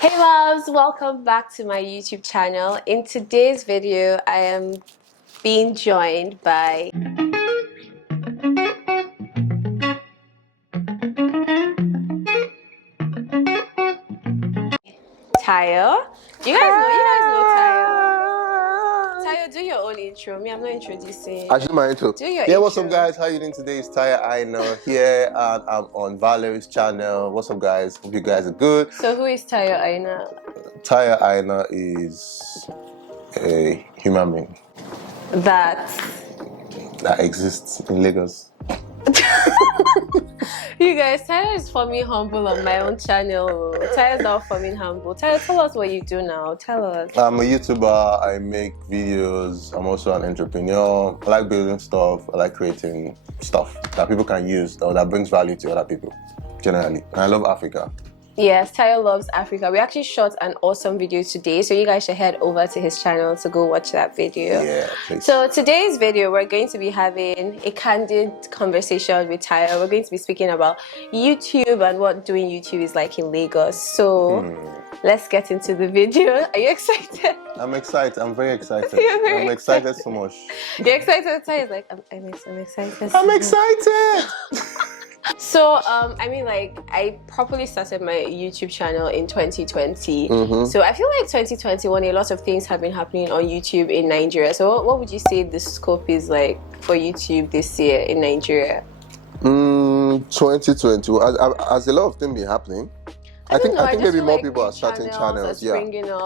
Hey loves, welcome back to my YouTube channel. In today's video, I am being joined by Tayo. You guys know Tayo. Tayo, do your own intro. Me, I'm not introducing. I should my intro. Do your Yeah, intro. what's up guys? How you doing today? It's Tayo Aina here and I'm on Valerie's channel. What's up guys? Hope you guys are good. So who is Tayo Aina? Tayo Aina is a human being That exists in Lagos. you guys, Tayo is forming humble on my own channel. Tayo's not forming humble. Tayo, tell us what you do now. Tell us. I'm a YouTuber. I make videos. I'm also an entrepreneur. I like building stuff. I like creating stuff that people can use or that brings value to other people generally. And I love Africa. Yes, Tayo loves Africa. We actually shot an awesome video today, so you guys should head over to his channel to go watch that video. Yeah, please. So today's video, we're going to be having a candid conversation with Tayo. We're going to be speaking about YouTube and what doing YouTube is like in Lagos. So let's get into the video. Are you excited? I'm excited. I'm very excited. You're I'm excited so much. You're excited? Tayo's like, I'm excited. I'm excited. So, I mean, like, I properly started my YouTube channel in 2020. So I feel like 2021, a lot of things have been happening on YouTube in Nigeria. So what would you say the scope is like for YouTube this year in Nigeria? 2020, as a lot of things been happening. I think maybe more people are starting channels. Yeah,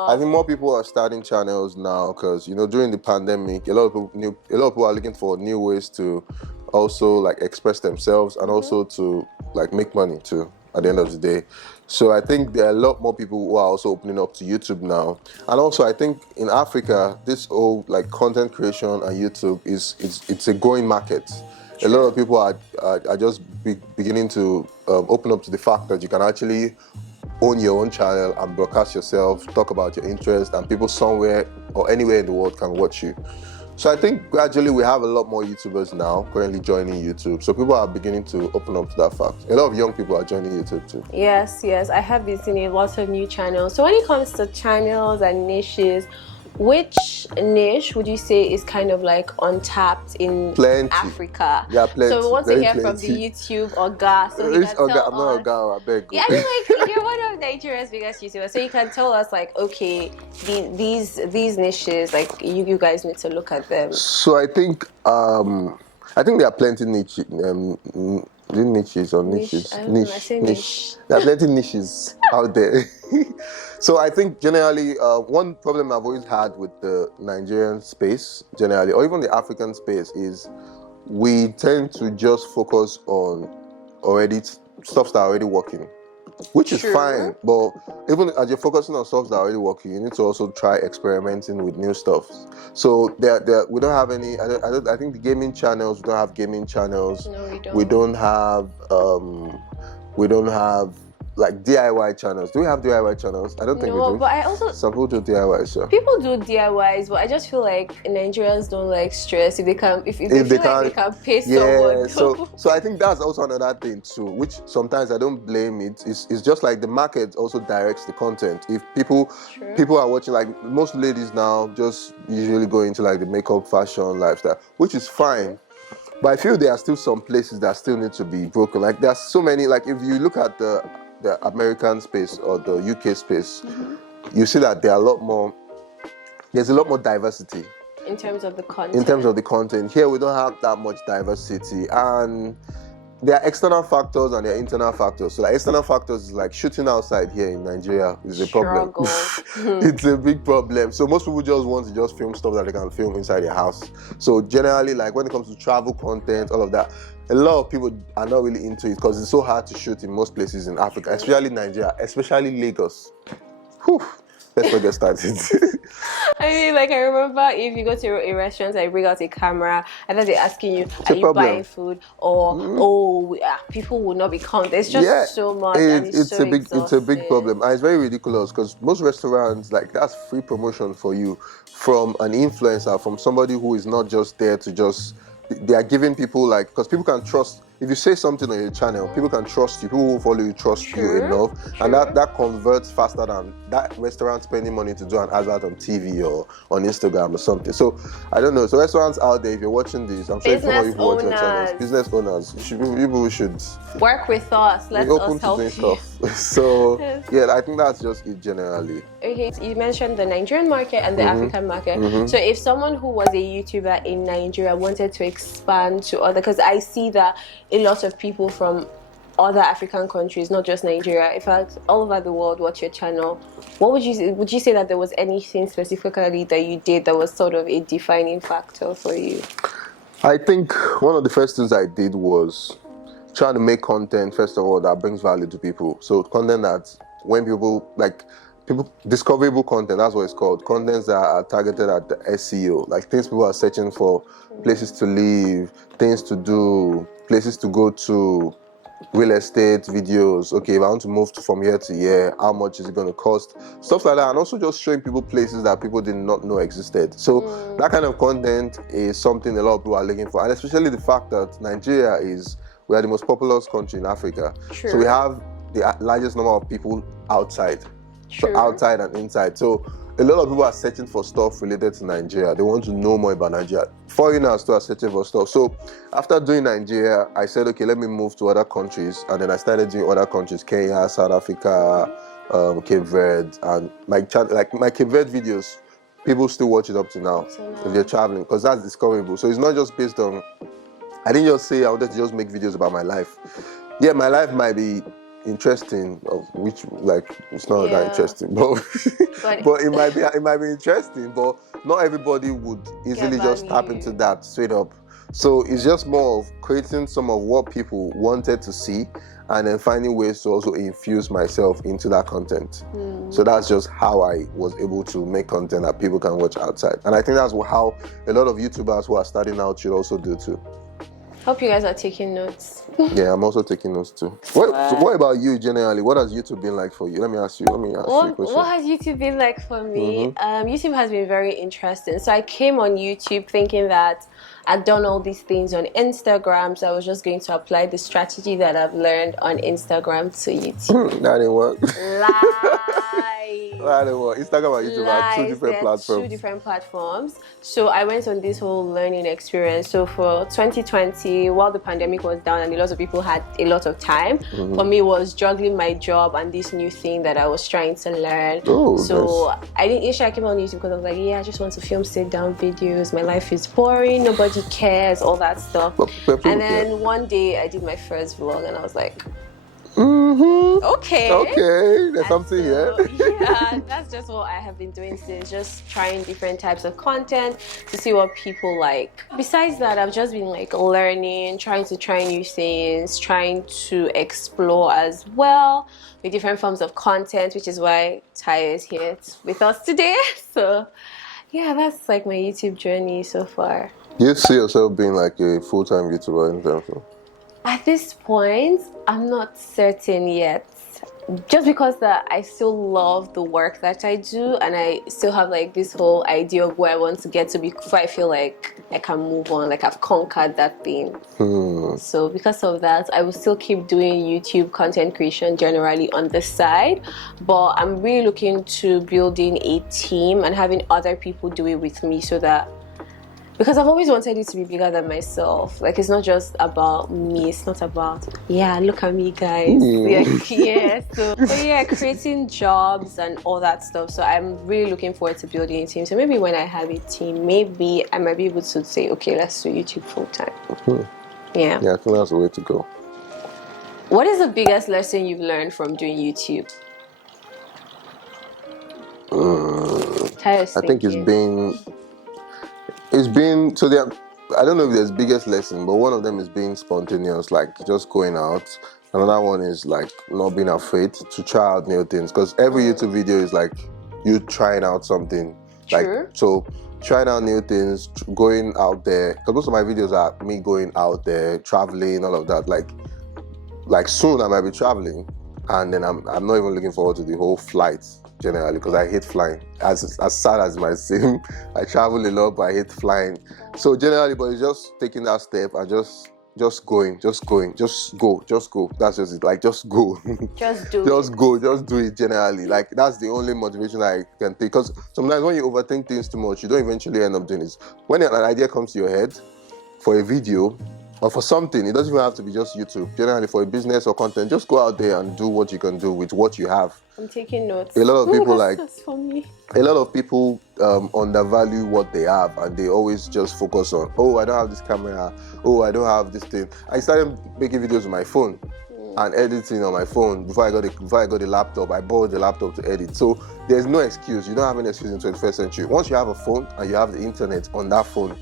I think more people are starting channels now because during the pandemic, a lot of people are looking for new ways to also like express themselves and also to like make money too at the end of the day. So I think there are a lot more people who are also opening up to YouTube now. And also I think in Africa, this whole like content creation and YouTube it's a growing market. A lot of people are just beginning to open up to the fact that you can actually own your own channel and broadcast yourself, talk about your interests, and people somewhere or anywhere in the world can watch you. So I think gradually we have a lot more YouTubers now currently joining YouTube. So people are beginning to open up to that fact. A lot of young people are joining YouTube too. Yes, I have been seeing a lot of new channels. So when it comes to channels and niches, which niche would you say is kind of like untapped in Africa? Yeah, plenty. So we want to hear from the YouTube Oga. So he can tell I'm not Oga, I beg. Yeah, I mean, like, you're one of Nigeria's biggest YouTubers, so you can tell us like, okay, these niches, like you guys need to look at them. So I think there are plenty niches. Niches or niches? Niche. There are plenty niches out there. So I think generally, one problem I've always had with the Nigerian space generally, or even the African space, is we tend to just focus on stuff that are already working, which is fine. But even as you're focusing on stuff that are already working, you need to also try experimenting with new stuff. So we don't have any. I think the gaming channels. We don't have gaming channels. No, we don't. We don't have like DIY channels. Do we have DIY channels? I don't think we do. No, but I also some people do DIY. So people do DIYs, but I just feel like Nigerians don't like stress. If they can pay someone. So I think that's also another thing too, which sometimes I don't blame it. It's just like the market also directs the content. If people are watching, like most ladies now just usually go into like the makeup, fashion, lifestyle, which is fine. But I feel there are still some places that still need to be broken. Like there's so many, like if you look at the American space or the UK space, you see that there's a lot more diversity. In terms of the content. Here we don't have that much diversity. And there are external factors and there are internal factors. So like external factors is like shooting outside here in Nigeria is a problem. It's a big problem. So most people just want to just film stuff that they can film inside their house. So generally, like when it comes to travel content, all of that, a lot of people are not really into it because it's so hard to shoot in most places in Africa, especially Nigeria, especially Lagos. Whew. Let's not get started. I mean, like, I remember if you go to a restaurant and you bring out a camera, and then they're asking you, are you buying food? Or, people will not be counted. It's just so much. It's a big problem. And it's very ridiculous because most restaurants, like, that's free promotion for you from an influencer, from somebody who is not just there to just, they are giving people, like, because people can trust if you say something on your channel, people can trust you. People will follow you, trust you enough, and that converts faster than that restaurant spending money to do an advert on TV or on Instagram or something. So I don't know. So restaurants out there, if you're watching this, I'm sure some of you watch your channels. Business owners, people should work with us. Let's us help you. Stuff. So yeah, I think that's just it generally. Okay, you mentioned the Nigerian market and the African market. So if someone who was a YouTuber in Nigeria wanted to expand to other, because I see that a lot of people from other African countries, not just Nigeria, in fact, all over the world watch your channel. What would you say that there was anything specifically that you did that was sort of a defining factor for you? I think one of the first things I did was trying to make content, first of all, that brings value to people. So content that when people discoverable content, that's what it's called. Contents that are targeted at the SEO, like things people are searching for, places to live, things to do, places to go to, real estate videos. Okay, if I want to move from here to here, how much is it going to cost? Stuff like that. And also just showing people places that people did not know existed. So that kind of content is something a lot of people are looking for. And especially the fact that Nigeria we are the most populous country in Africa. So we have the largest number of people outside. So outside and inside. So a lot of people are searching for stuff related to Nigeria. They want to know more about Nigeria. Foreigners too are searching for stuff. So after doing Nigeria, I said, okay, let me move to other countries. And then I started doing other countries, Kenya, South Africa, Cape Verde. And my Cape Verde videos, people still watch it up to now if they're traveling, because that's discoverable. So it's not just based on, I didn't just say I wanted to just make videos about my life. Yeah, my life might be interesting, of which it's not that interesting, but it might be interesting, but not everybody would easily just tap into that straight up. So it's just more of creating some of what people wanted to see and then finding ways to also infuse myself into that content. So that's just how I was able to make content that people can watch outside. And I think that's how a lot of YouTubers who are starting out should also do too. Hope you guys are taking notes. Yeah, I'm also taking notes too. What about you generally? What has YouTube been like for you? Let me ask you a question. What has YouTube been like for me? YouTube has been very interesting. So I came on YouTube thinking that I'd done all these things on Instagram, so I was just going to apply the strategy that I've learned on Instagram to YouTube. That didn't work. Lies. That didn't work. Instagram and YouTube are two different platforms. Two different platforms. So I went on this whole learning experience. So for 2020, while the pandemic was down and a lot of people had a lot of time, for me it was juggling my job and this new thing that I was trying to learn. So nice. I came on YouTube because I was like, I just want to film sit-down videos. My life is boring. Nobody cares, all that stuff. And then one day I did my first vlog and I was like, okay, there's something here. Yeah, that's just what I have been doing since, just trying different types of content to see what people like. Besides that, I've just been learning, trying to try new things, trying to explore as well with different forms of content, which is why Tayo is here with us today. So yeah, that's my YouTube journey so far. Do you see yourself being a full-time YouTuber in terms of? At this point, I'm not certain yet. Just because I still love the work that I do, and I still have this whole idea of where I want to get to before I feel like I can move on, I've conquered that thing. So because of that, I will still keep doing YouTube content creation generally on the side, but I'm really looking to building a team and having other people do it with me, so that, because I've always wanted it to be bigger than myself. It's not just about me. It's not about, look at me, guys. So creating jobs and all that stuff. So I'm really looking forward to building a team. So maybe when I have a team, maybe I might be able to say, okay, let's do YouTube full time. Yeah, I think that's the way to go. What is the biggest lesson you've learned from doing YouTube? I think it's been I don't know if there's biggest lesson, but one of them is being spontaneous, just going out. Another one is not being afraid to try out new things, because every YouTube video is you trying out something. So trying out new things, going out there, because most of my videos are me going out there, traveling, all of that. Soon I might be traveling, and then I'm not even looking forward to the whole flight generally, because I hate flying. As sad as it might seem, I travel a lot, but I hate flying. So generally, but it's just taking that step and just just going, just go. That's just it. Like, just go. Just do just go, just do it generally. Like, that's the only motivation I can take. Because sometimes when you overthink things too much, you don't eventually end up doing it. When an idea comes to your head for a video or for something, it doesn't even have to be just YouTube. Generally, for a business or content, just go out there and do what you can do with what you have. I'm taking notes. A lot of people that's for me. A lot of people undervalue what they have, and they always just focus on, oh, I don't have this camera, oh, I don't have this thing. I started making videos on my phone and editing on my phone before I got the laptop. I bought the laptop to edit. So there's no excuse. You don't have any excuse in the 21st century. Once you have a phone and you have the internet on that phone,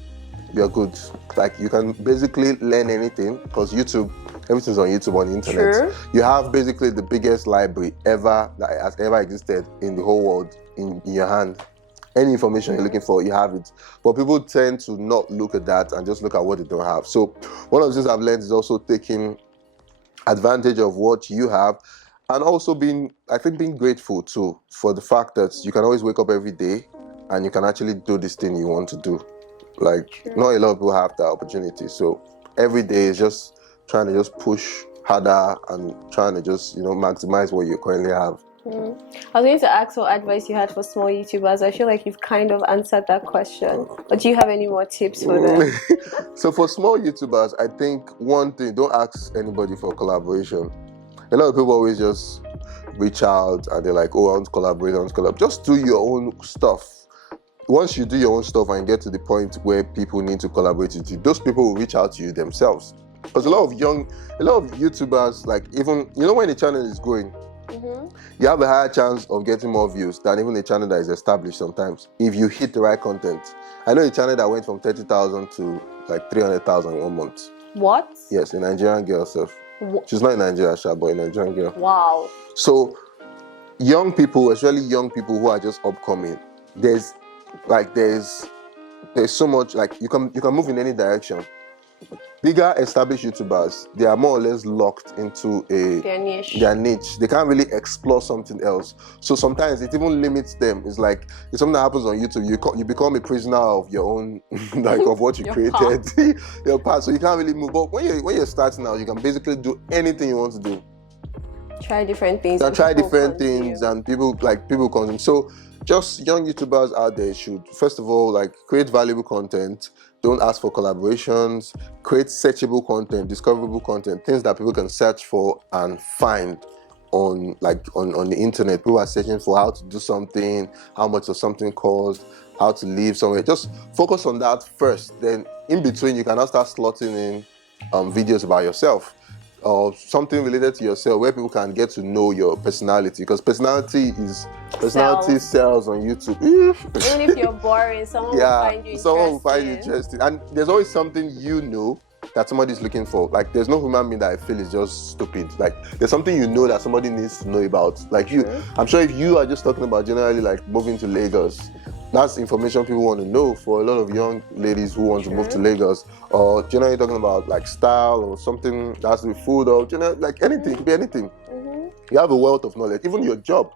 you're good. Like, you can basically learn anything, because YouTube, everything's on YouTube, on the internet. True. You have basically the biggest library ever that has ever existed in the whole world in your hand. Any information you're looking for, you have it. But people tend to not look at that and just look at what they don't have. So one of the things I've learned is also taking advantage of what you have, and also being grateful too for the fact that you can always wake up every day and you can actually do this thing you want to do. Like, not a lot of people have that opportunity. So every day is just trying to just push harder and trying to just, maximize what you currently have. I was going to ask what advice you had for small YouTubers. I feel like you've kind of answered that question. But do you have any more tips for them? So for small YouTubers, I think one thing, don't ask anybody for collaboration. A lot of people always just reach out and they're like, oh, I want to collaborate, Just do your own stuff. Once you do your own stuff and get to the point where people need to collaborate with you, those people will reach out to you themselves. Because a lot of YouTubers, like, even, when the channel is growing, you have a higher chance of getting more views than even a channel that is established sometimes, if you hit the right content. I know a channel that went from 30,000 to like 300,000 in 1 month. What? Yes, a Nigerian girl herself. She's not in Nigeria, but a Nigerian girl. Wow. So young people, especially young people who are just upcoming, there's so much, like, you can move in any direction. Bigger established YouTubers, they are more or less locked into their niche. They can't really explore something else. So sometimes it even limits them. It's like, if something happens on YouTube, you become a prisoner of your own, like, of what you created, your path. So you can't really move. But when you're starting out, you can basically do anything you want to do. Try different things. And people consume. So just young YouTubers out there should, first of all, like, create valuable content. Don't ask for collaborations. Create searchable content, discoverable content, things that people can search for and find on the internet. People are searching for how to do something, how much does something cost, how to live somewhere. Just focus on that first. Then in between, you can now start slotting in videos about yourself, or something related to yourself, where people can get to know your personality, because personality sells on YouTube. Even if you're boring, someone will find you interesting. And there's always something that somebody's looking for. Like, there's no human being that I feel is just stupid. Like, there's something that somebody needs to know about. Like, I'm sure if you are just talking about generally, like, moving to Lagos, that's information people want to know for a lot of young ladies who want to move to Lagos, or generally talking about, like, style or something that has to be food, or like anything, it could be anything. You have a wealth of knowledge. Even your job,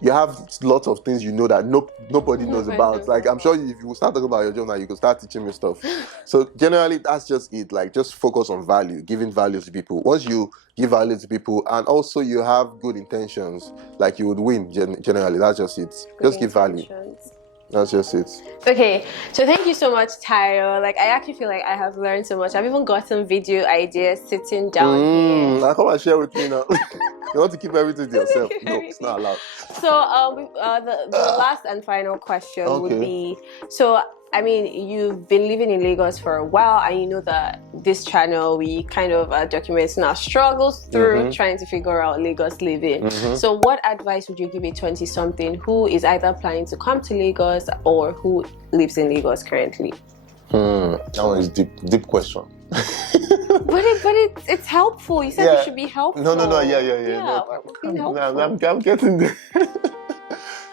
you have lots of things that nobody knows about. Like, I'm sure if you start talking about your job now, you can start teaching me stuff. So generally, that's just it. Like, just focus on value, giving value to people. Once you give value to people, and also you have good intentions, like, you would win. Generally, that's just it. Just give value. That's just it. Okay, so thank you so much, Tayo. Like, I actually feel like I have learned so much. I've even got some video ideas sitting down here. Now come and share with me now. You want to keep everything to yourself? No, it's not allowed. So the last and final question would be, so, I mean, you've been living in Lagos for a while, and you know that this channel, we kind of documenting our struggles through trying to figure out Lagos living. So what advice would you give a 20-something who is either planning to come to Lagos or who lives in Lagos currently? That one is deep question. but it's helpful. You said it should be helpful. No. Yeah, I'm getting there.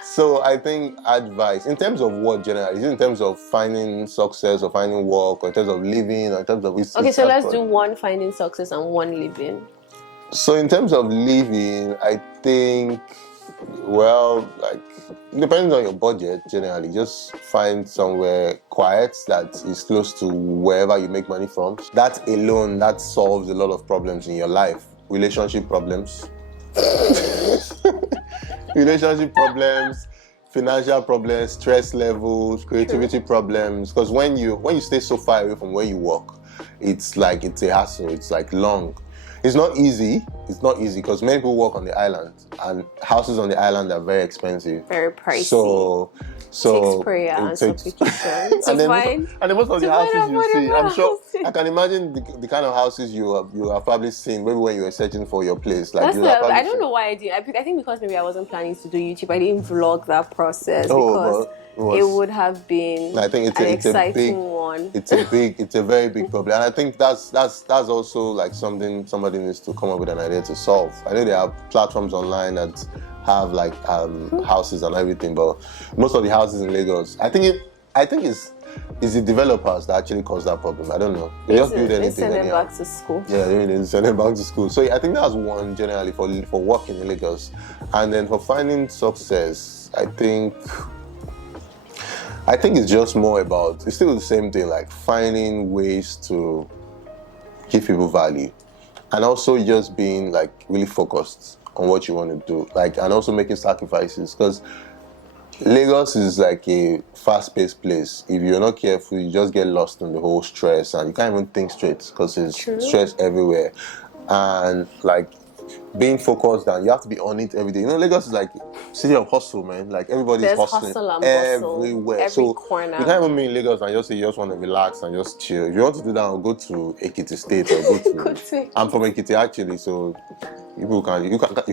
So I think advice, in terms of what generally? Is it in terms of finding success or finding work, or in terms of living, or in terms of... Okay, so let's do one finding success and one living. So in terms of living, I think Well, like, depends on your budget, generally. Just find somewhere quiet that is close to wherever you make money from. That alone, that solves a lot of problems in your life. Relationship problems. Relationship problems, financial problems, stress levels, creativity problems. Because when you stay so far away from where you work, it's like it's a hassle. It's like long. It's not easy. It's not easy because many people work on the island, and houses on the island are very expensive, very pricey. So takes prayer and supplication and then most of the houses you see, I'm sure I can imagine the kind of houses you have probably seen maybe when you were searching for your place. Like I don't know why I did. I think because maybe I wasn't planning to do YouTube, I didn't vlog that process because it would have been an exciting one. It's a very big problem, and I think that's also like something somebody needs to come up with an idea to solve. I know there are platforms online that have like houses and everything, but most of the houses in Lagos, I think it's the developers that actually cause that problem. I don't know. They just build anything. They send them back to school. Yeah, they send them back to school. So I think that's one generally for working in Lagos, and then for finding success, I think it's just more about, it's still the same thing, like finding ways to give people value, and also just being like really focused on what you want to do, like, and also making sacrifices, because Lagos is like a fast-paced place. If you're not careful, you just get lost in the whole stress, and you can't even think straight because there's stress everywhere. And like being focused, and you have to be on it every day. You know, Lagos is like city of hustle, man. Like everybody's hustling everywhere. Every corner. You can't even be in Lagos and just say you just want to relax and just chill. If you want to do that, go to Ekiti State or go to. I'm from Ekiti actually, so you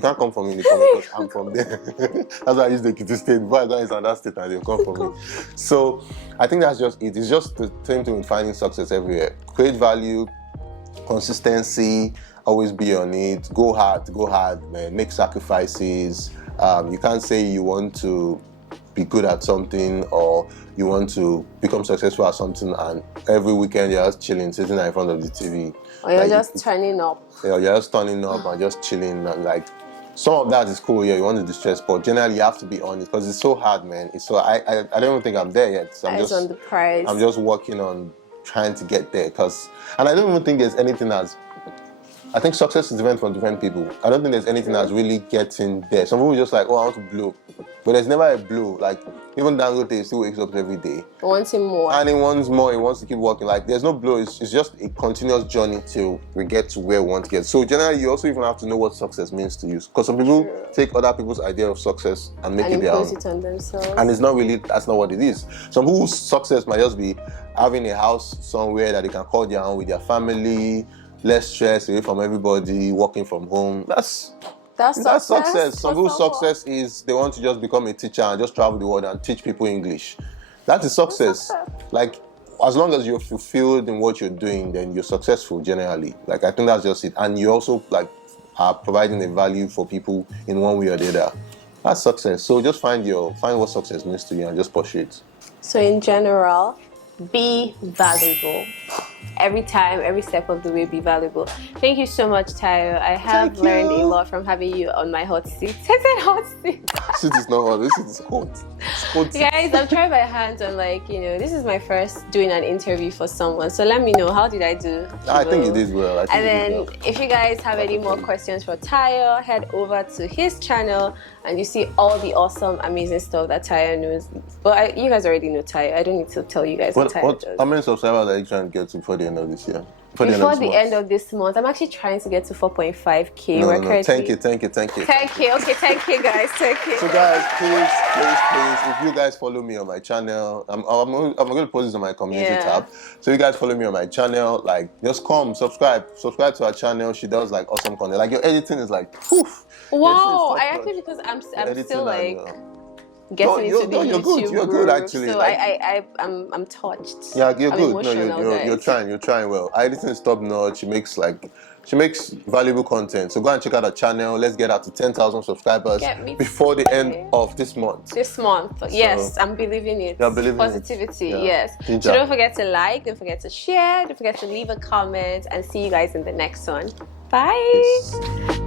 can't come from me because I'm from there. That's why I use the Ekiti State. Before I go into another state, and they'll come from me. So I think that's just it. It's just the same thing with finding success everywhere. Create value, consistency. Always be on it. Go hard, man. Make sacrifices. You can't say you want to be good at something or you want to become successful at something, and every weekend you're just chilling, sitting in front of the TV. Or you're just turning up. Yeah, you're just turning up and just chilling. And like, some of that is cool. Yeah, you want to distress, but generally you have to be on it because it's so hard, man. It's so I don't even think I'm there yet. So on the prize. I'm just working on trying to get there and I don't even think there's anything as. I think success is different from different people. I don't think there's anything that's really getting there. Some people are just like, oh, I want to blow. But there's never a blow. Like, even Dangote still wakes up every day. Wanting more. And he wants more. He wants to keep working. Like, there's no blow. It's just a continuous journey till we get to where we want to get. So, generally, you also even have to know what success means to you. Because some people take other people's idea of success and make it their own. It on themselves. And it's not really, that's not what it is. Some people's success might just be having a house somewhere that they can call their own with their family, less stress, away from everybody, working from home. That's success. Some people's success is they want to just become a teacher and just travel the world and teach people English. That is success. Like, as long as you're fulfilled in what you're doing, then you're successful generally. Like, I think that's just it. And you also like are providing a value for people in one way or the other. That's success. So just find what success means to you and just pursue it. So in general, be valuable. Every time, every step of the way, be valuable. Thank you so much, Tayo. I have learned a lot from having you on my hot seat. I said hot seat. This is not hot. This is hot. It's hot. Guys, I've tried my hands on, like, this is my first doing an interview for someone. So let me know, how did I do? I think you did well. And then if you guys have any more questions for Tayo, head over to his channel and you see all the awesome, amazing stuff that Tayo knows. But you guys already know Tayo. I don't need to tell you guys what Tayo does. How many subscribers are you trying to get to before the end of this year? Before the end of this month, I'm actually trying to get to 4.5K. No, 10K. 10K, okay, 10K, guys, 10K. So guys, please, if you guys follow me on my channel, I'm going to post this on my community tab. So you guys follow me on my channel, like, just come, subscribe to our channel. She does like awesome content. Like, your editing is like, poof. Wow, I actually, because I'm still like getting into the YouTube You're good actually. So like, I'm touched. Yeah, you're good. No, you're trying well. Editing is top notch. She makes valuable content. So go and check out her channel. Let's get out to 10,000 subscribers before the end of this month. Yes, I'm believing it. You're believing positivity. It. Yes. So don't forget to like, don't forget to share, don't forget to leave a comment, and see you guys in the next one. Bye. Peace.